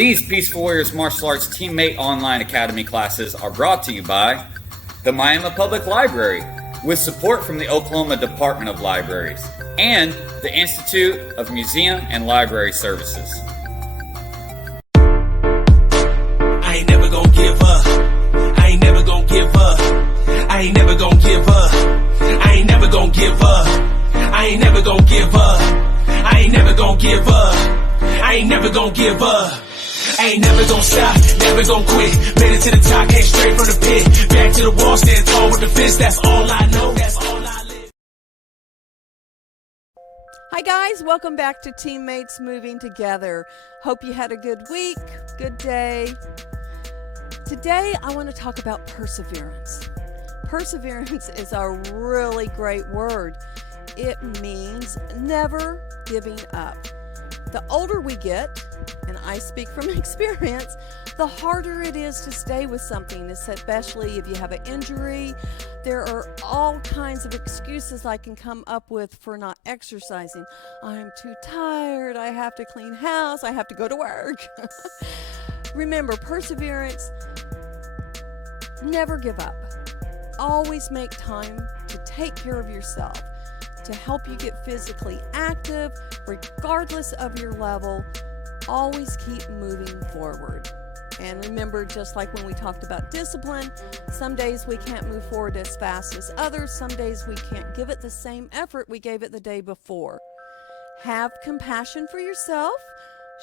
These Peaceful Warriors Martial Arts Teammate Online Academy classes are brought to you by the Miami Public Library, with support from the Oklahoma Department of Libraries, and the Institute of Museum and Library Services. I ain't never gonna give up. I ain't never gonna give up. I ain't never gonna give up. I ain't never gonna give up. I ain't never gonna give up. I ain't never gonna give up. I ain't never gonna give up. I ain't never gonna stop, never gonna quit. Made it to the top, came straight from the pit. Back to the wall, stand tall with the fist. That's all I know, that's all I live. Hi guys, welcome back to Teammates Moving Together. Hope you had a good week, good day. Today I want to talk about perseverance. Perseverance is a really great word. It means never giving up. The older we get, and I speak from experience, the harder it is to stay with something, especially if you have an injury. There are all kinds of excuses I can come up with for not exercising. I'm too tired, I have to clean house, I have to go to work. Remember, perseverance, never give up. Always make time to take care of yourself, to help you get physically active, regardless of your level. Always keep moving forward. And remember, just like when we talked about discipline, some days we can't move forward as fast as others. Some days we can't give it the same effort we gave it the day before. Have compassion for yourself.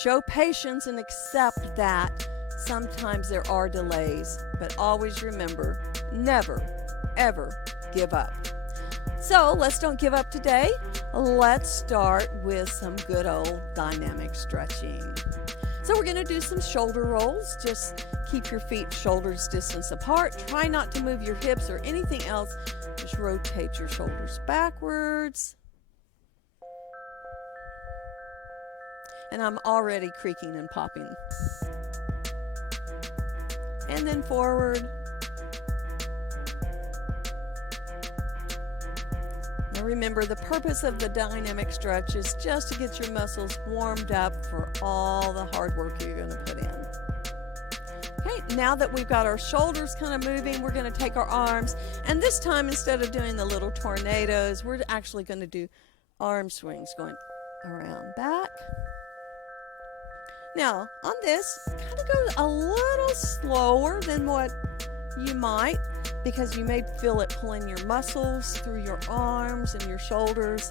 Show patience and accept that sometimes there are delays. But always remember, never, ever give up. So let's don't give up today. Let's start with some good old dynamic stretching. So we're going to do some shoulder rolls. Just keep your feet shoulders distance apart. Try not to move your hips or anything else. Just rotate your shoulders backwards. And I'm already creaking and popping. And then forward. Now remember, the purpose of the dynamic stretch is just to get your muscles warmed up for all the hard work you're going to put in. Okay, now that we've got our shoulders kind of moving, we're going to take our arms, and this time instead of doing the little tornadoes, we're actually going to do arm swings going around back. Now, on this, kind of goes a little slower than what you might, because you may feel it pulling your muscles through your arms and your shoulders.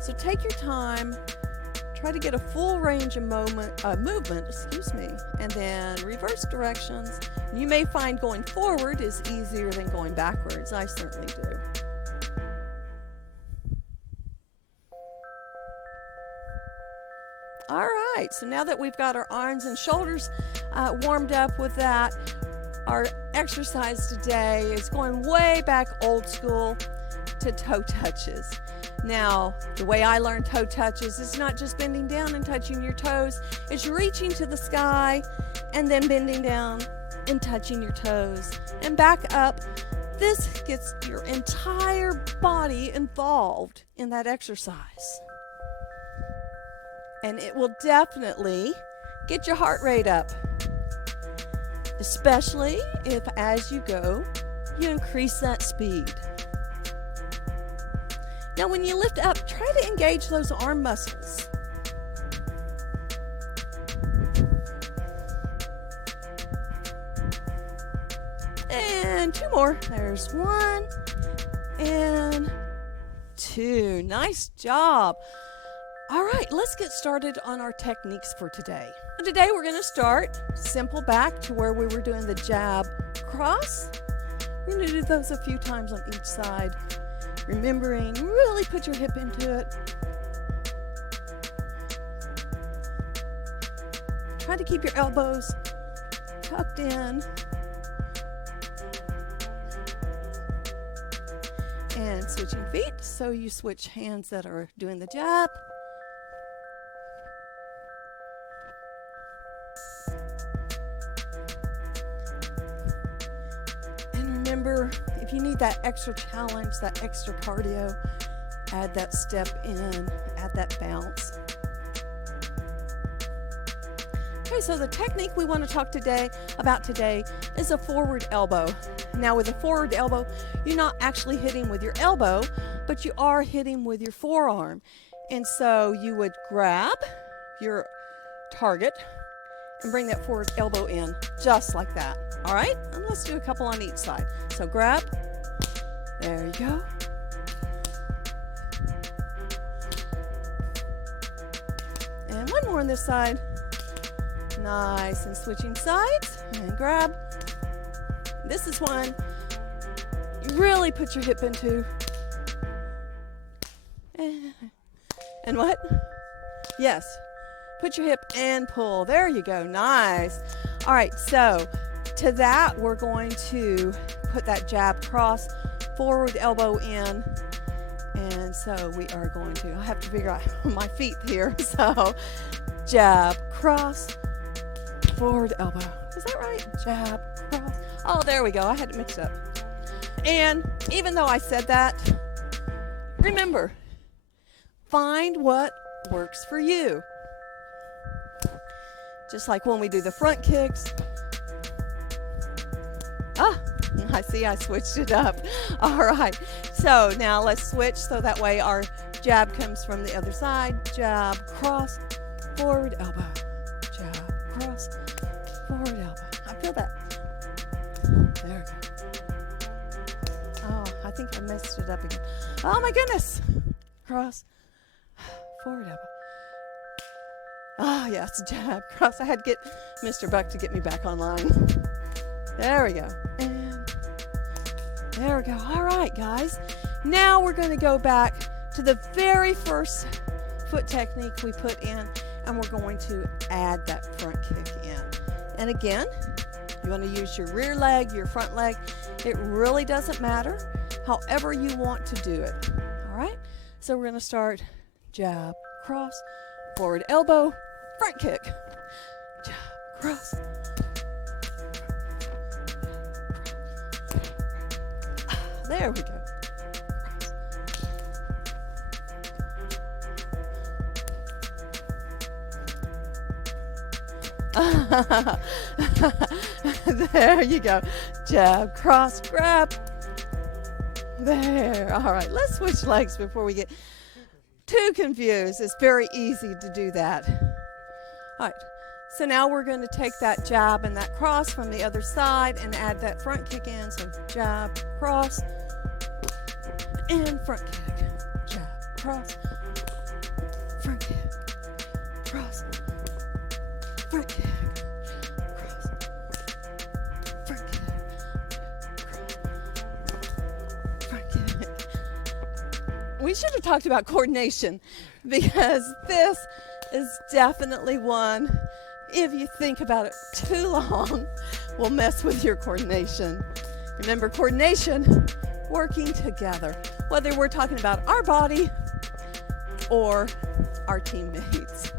So take your time, try to get a full range of movement, and then reverse directions. You may find going forward is easier than going backwards. I certainly do. All right, so now that we've got our arms and shoulders warmed up with that, our exercise today is going way back old school to toe touches. Now, the way I learned toe touches is not just bending down and touching your toes, it's reaching to the sky and then bending down and touching your toes and back up. This gets your entire body involved in that exercise. And it will definitely get your heart rate up. Especially if, as you go, you increase that speed. Now, when you lift up, try to engage those arm muscles. And two more. There's one and two. Nice job. All right, let's get started on our techniques for today. Today we're going to start simple back to where we were doing the jab cross. We're going to do those a few times on each side. Remembering, really put your hip into it. Try to keep your elbows tucked in. And switching feet, so you switch hands that are doing the jab. Remember, if you need that extra challenge, that extra cardio, add that step in, add that bounce. Okay, so the technique we want to talk about today is a forward elbow. Now with a forward elbow, you're not actually hitting with your elbow, but you are hitting with your forearm. And so you would grab your target and bring that forward elbow in just like that. All right, and let's do a couple on each side. So grab, there you go. And one more on this side. Nice, and switching sides, and grab. This is one you really put your hip into. And what? Yes, put your hip and pull. There you go, nice. All right, so to that, we're going to put that jab cross, forward elbow in. And so we are going to, I have to figure out my feet here. So jab, cross, forward elbow. Is that right? Jab, cross. Oh, there we go. I had to mix it up. And even though I said that, remember, find what works for you. Just like when we do the front kicks. I see I switched it up. All right. So now let's switch so that way our jab comes from the other side. Jab, cross, forward elbow. Jab, cross, forward elbow. I feel that. There we go. Oh, I think I messed it up again. Oh my goodness. Cross, forward elbow. Ah, yes, jab, cross. I had to get Mr. Buck to get me back online. There we go. And there we go. All right, guys. Now we're going to go back to the very first foot technique we put in, and we're going to add that front kick in. And again, you want to use your rear leg, your front leg. It really doesn't matter, however you want to do it. All right? So we're going to start jab, cross, forward elbow, front kick. Jab, cross. There we go. There you go. Jab, cross, grab. There. All right, let's switch legs before we get too confused. It's very easy to do that. All right. So now we're going to take that jab and that cross from the other side and add that front kick in. So jab, cross, and front kick. Jab, cross, front kick, cross, front kick, cross, front kick, cross, front kick. We should have talked about coordination, because this is definitely one, if you think about it too long, will mess with your coordination. Remember, coordination, working together, whether we're talking about our body or our teammates.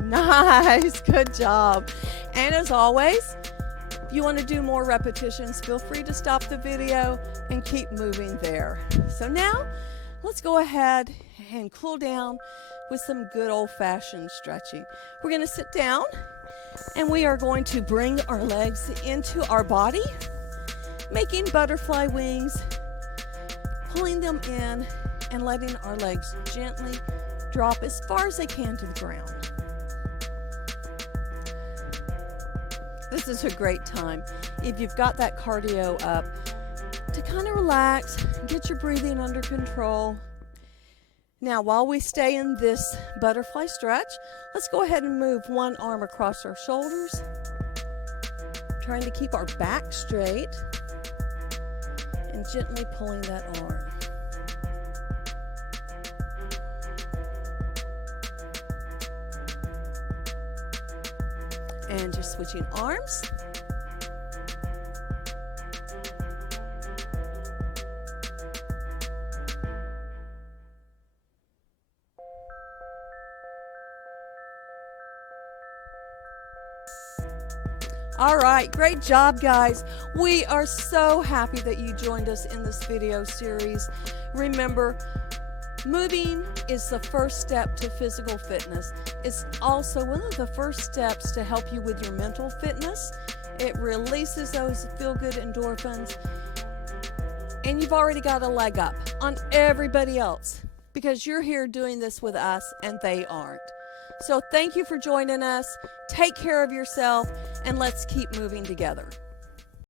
Nice, good job. And as always, if you want to do more repetitions, feel free to stop the video and keep moving there. So now, let's go ahead and cool down with some good old-fashioned stretching. We're going to sit down, and we are going to bring our legs into our body, making butterfly wings, pulling them in, and letting our legs gently drop as far as they can to the ground. This is a great time, if you've got that cardio up, to kind of relax, get your breathing under control. Now, while we stay in this butterfly stretch, let's go ahead and move one arm across our shoulders, trying to keep our back straight, and gently pulling that arm. And just switching arms. All right, great job, guys. We are so happy that you joined us in this video series. Remember, Moving is the first step to physical fitness. It's also one of the first steps to help you with your mental fitness. It releases those feel-good endorphins, and you've already got a leg up on everybody else because you're here doing this with us and they aren't. So thank you for joining us. Take care of yourself, and let's keep moving together.